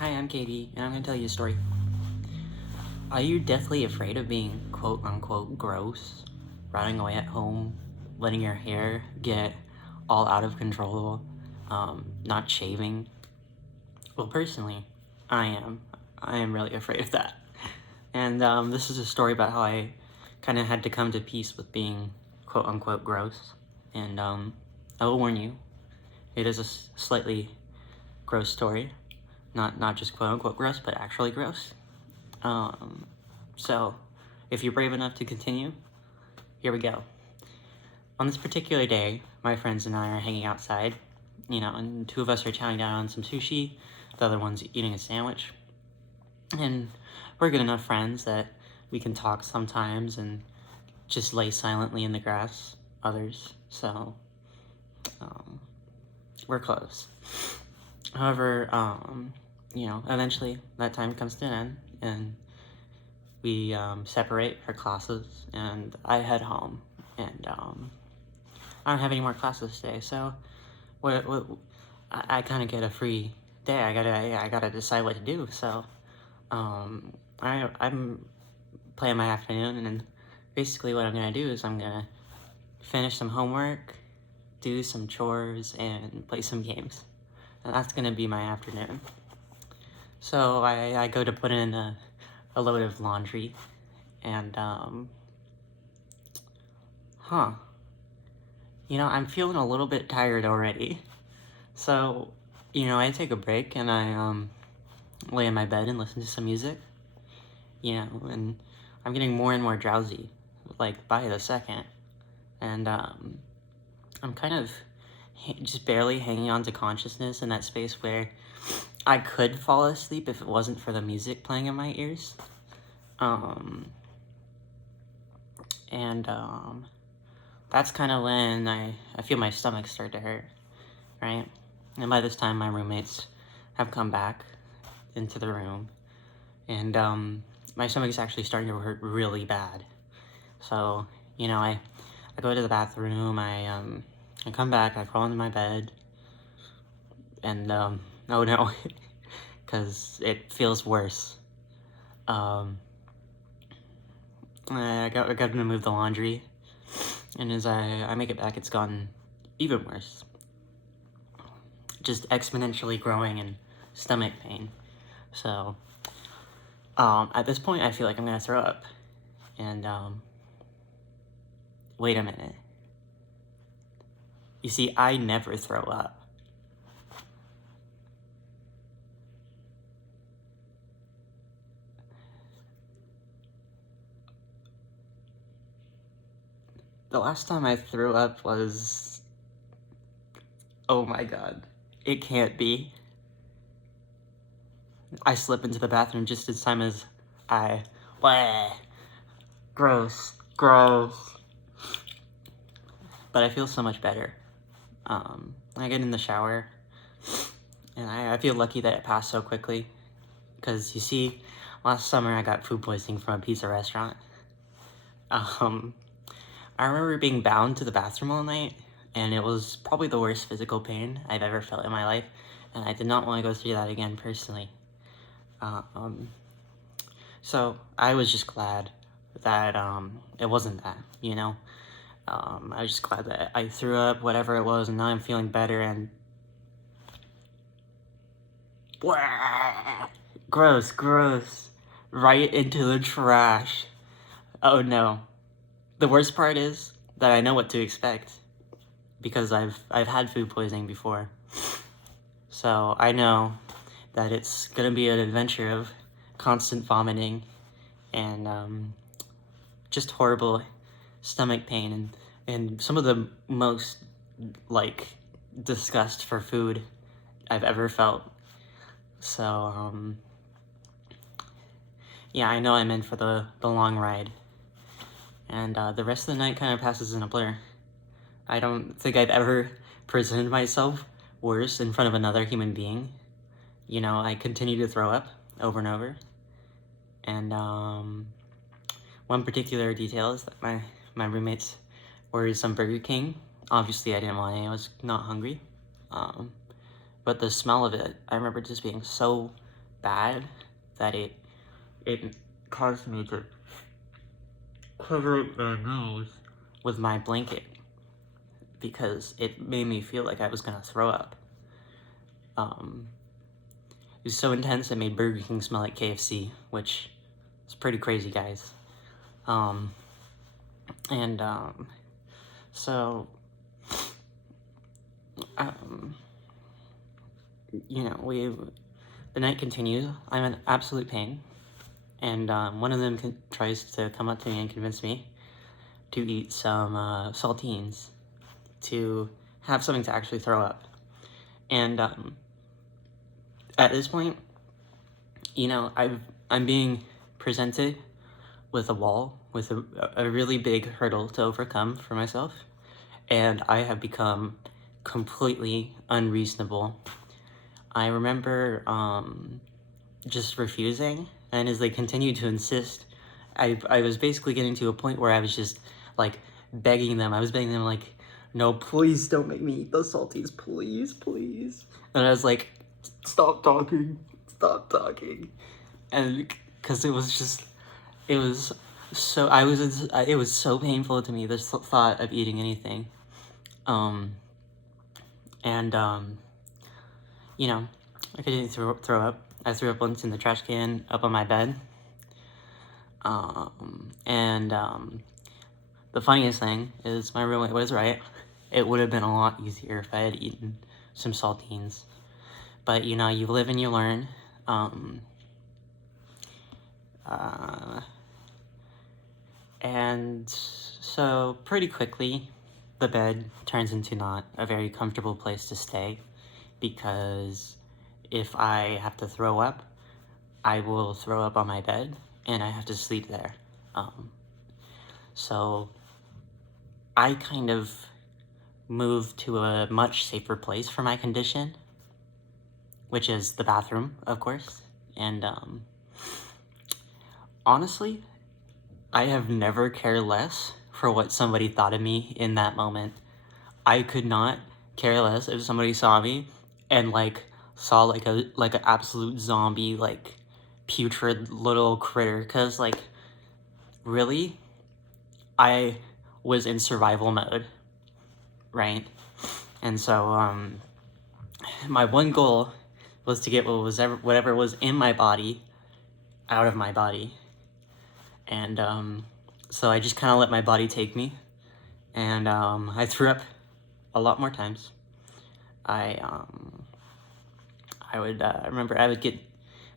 Hi, I'm Katie, and I'm gonna tell you a story. Are you deathly afraid of being quote unquote gross? Running away at home, letting your hair get all out of control, not shaving? Well, personally, I am. I am really afraid of that. And this is a story about how I kind of had to come to peace with being quote unquote gross. And I will warn you, it is a slightly gross story. Not just quote unquote gross, but actually gross. So, if you're brave enough to continue, here we go. On this particular day, my friends and I are hanging outside, and two of us are chowing down on some sushi, the other one's eating a sandwich. And we're good enough friends that we can talk sometimes and just lay silently in the grass, others. So, we're close. However, eventually that time comes to an end, and we separate our classes, and I head home, and I don't have any more classes today, so I kind of get a free day. I gotta decide what to do. So I'm playing my afternoon, and basically what I'm gonna do is I'm gonna finish some homework, do some chores, and play some games. And that's gonna be my afternoon. So I go to put in a load of laundry, and I'm feeling a little bit tired already. So, I take a break and I lay in my bed and listen to some music. And I'm getting more and more drowsy, like by the second. And I'm kind of just barely hanging on to consciousness in that space where I could fall asleep if it wasn't for the music playing in my ears. And that's kind of when I feel my stomach start to hurt, right? And by this time, my roommates have come back into the room, and my stomach is actually starting to hurt really bad. So, I go to the bathroom, I come back, I crawl into my bed, and oh no, because it feels worse. I got to move the laundry, and as I make it back, it's gotten even worse. Just exponentially growing in stomach pain. So, at this point, I feel like I'm gonna throw up. And, wait a minute. You see, I never throw up. The last time I threw up was... Oh my god. It can't be. I slip into the bathroom just as time as I... Bleh. Gross. Gross. But I feel so much better. I get in the shower, and I feel lucky that it passed so quickly. Because, you see, last summer I got food poisoning from a pizza restaurant. I remember being bound to the bathroom all night, and it was probably the worst physical pain I've ever felt in my life, and I did not want to go through that again personally. So I was just glad that it wasn't that, I was just glad that I threw up, whatever it was, and now I'm feeling better, and... Gross, gross. Right into the trash. Oh no. The worst part is that I know what to expect, because I've had food poisoning before. So I know that it's gonna be an adventure of constant vomiting and just horrible stomach pain and some of the most, like, disgust for food I've ever felt. So, yeah, I know I'm in for the long ride. And the rest of the night kind of passes in a blur. I don't think I've ever presented myself worse in front of another human being. I continue to throw up over and over. And one particular detail is that my roommates ordered some Burger King. Obviously, I didn't want any. I was not hungry. But the smell of it, I remember just being so bad that it caused me to cover up my nose with my blanket because it made me feel like I was gonna throw up. It was so intense it made Burger King smell like KFC, which is pretty crazy, guys. So, you know, the night continues. I'm in absolute pain, and one of them tries to come up to me and convince me to eat some saltines to have something to actually throw up. And at this point, you know, I'm being presented with a wall, with a really big hurdle to overcome for myself, and I have become completely unreasonable. I remember just refusing, and as they continued to insist, I was basically getting to a point where I was just like begging them. I was begging them like, no, please don't make me eat those salties, please, please. And I was like, stop talking, and because it was so painful to me, this thought of eating anything. You know, I couldn't throw up. I threw up once in the trash can up on my bed. The funniest thing is my roommate was right. It would have been a lot easier if I had eaten some saltines. But, you know, you live and you learn. And so pretty quickly, the bed turns into not a very comfortable place to stay, because if I have to throw up, I will throw up on my bed and I have to sleep there. So I kind of moved to a much safer place for my condition, which is the bathroom, of course. And honestly, I have never cared less for what somebody thought of me in that moment. I could not care less if somebody saw me and like saw like an absolute zombie, like putrid little critter, because like really, I was in survival mode, right? And so my one goal was to get whatever was in my body out of my body. And so I just kind of let my body take me, and I threw up a lot more times. I remember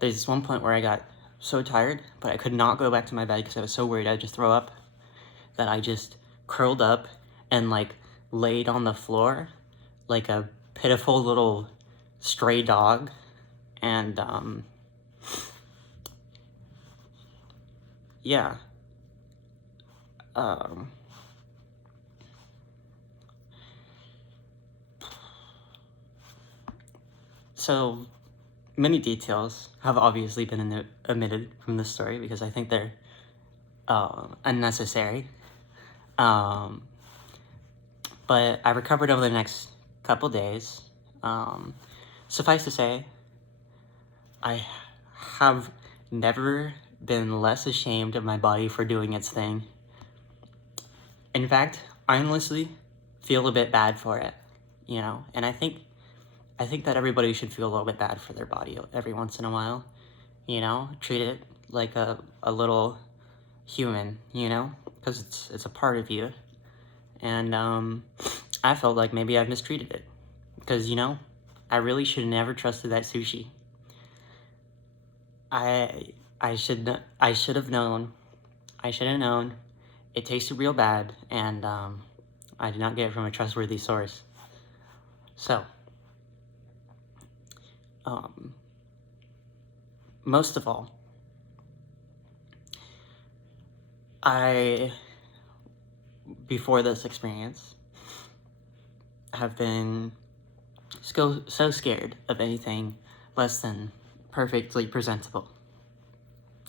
there's this one point where I got so tired, but I could not go back to my bed because I was so worried I'd just throw up, that I just curled up and like laid on the floor like a pitiful little stray dog. And yeah. So many details have obviously been omitted from this story because I think they're unnecessary. But I recovered over the next couple days. Suffice to say, I have never been less ashamed of my body for doing its thing. In fact, I honestly feel a bit bad for it, you know, and I think that everybody should feel a little bit bad for their body every once in a while, you know, treat it like a little human, you know, because it's a part of you. And I felt like maybe I've mistreated it, because, you know, I really should have never trusted that sushi. I should have known. I should have known. It tasted real bad, and I did not get it from a trustworthy source. So, most of all, before this experience, have been so scared of anything less than perfectly presentable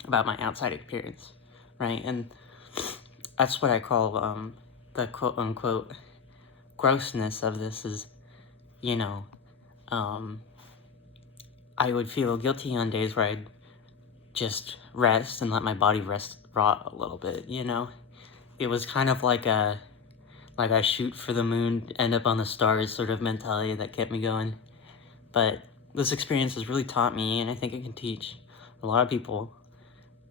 about my outside appearance, right? And that's what I call the quote-unquote grossness of this is, you know, I would feel guilty on days where I'd just rest and let my body rot a little bit, you know? It was kind of like a shoot for the moon, end up on the stars sort of mentality that kept me going. But this experience has really taught me, and I think it can teach a lot of people,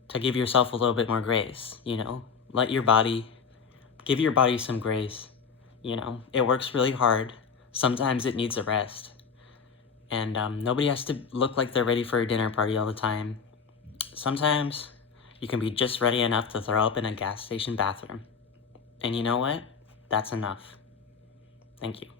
to give yourself a little bit more grace, you know? Give your body some grace, you know? It works really hard. Sometimes it needs a rest. And nobody has to look like they're ready for a dinner party all the time. Sometimes you can be just ready enough to throw up in a gas station bathroom. And you know what? That's enough. Thank you.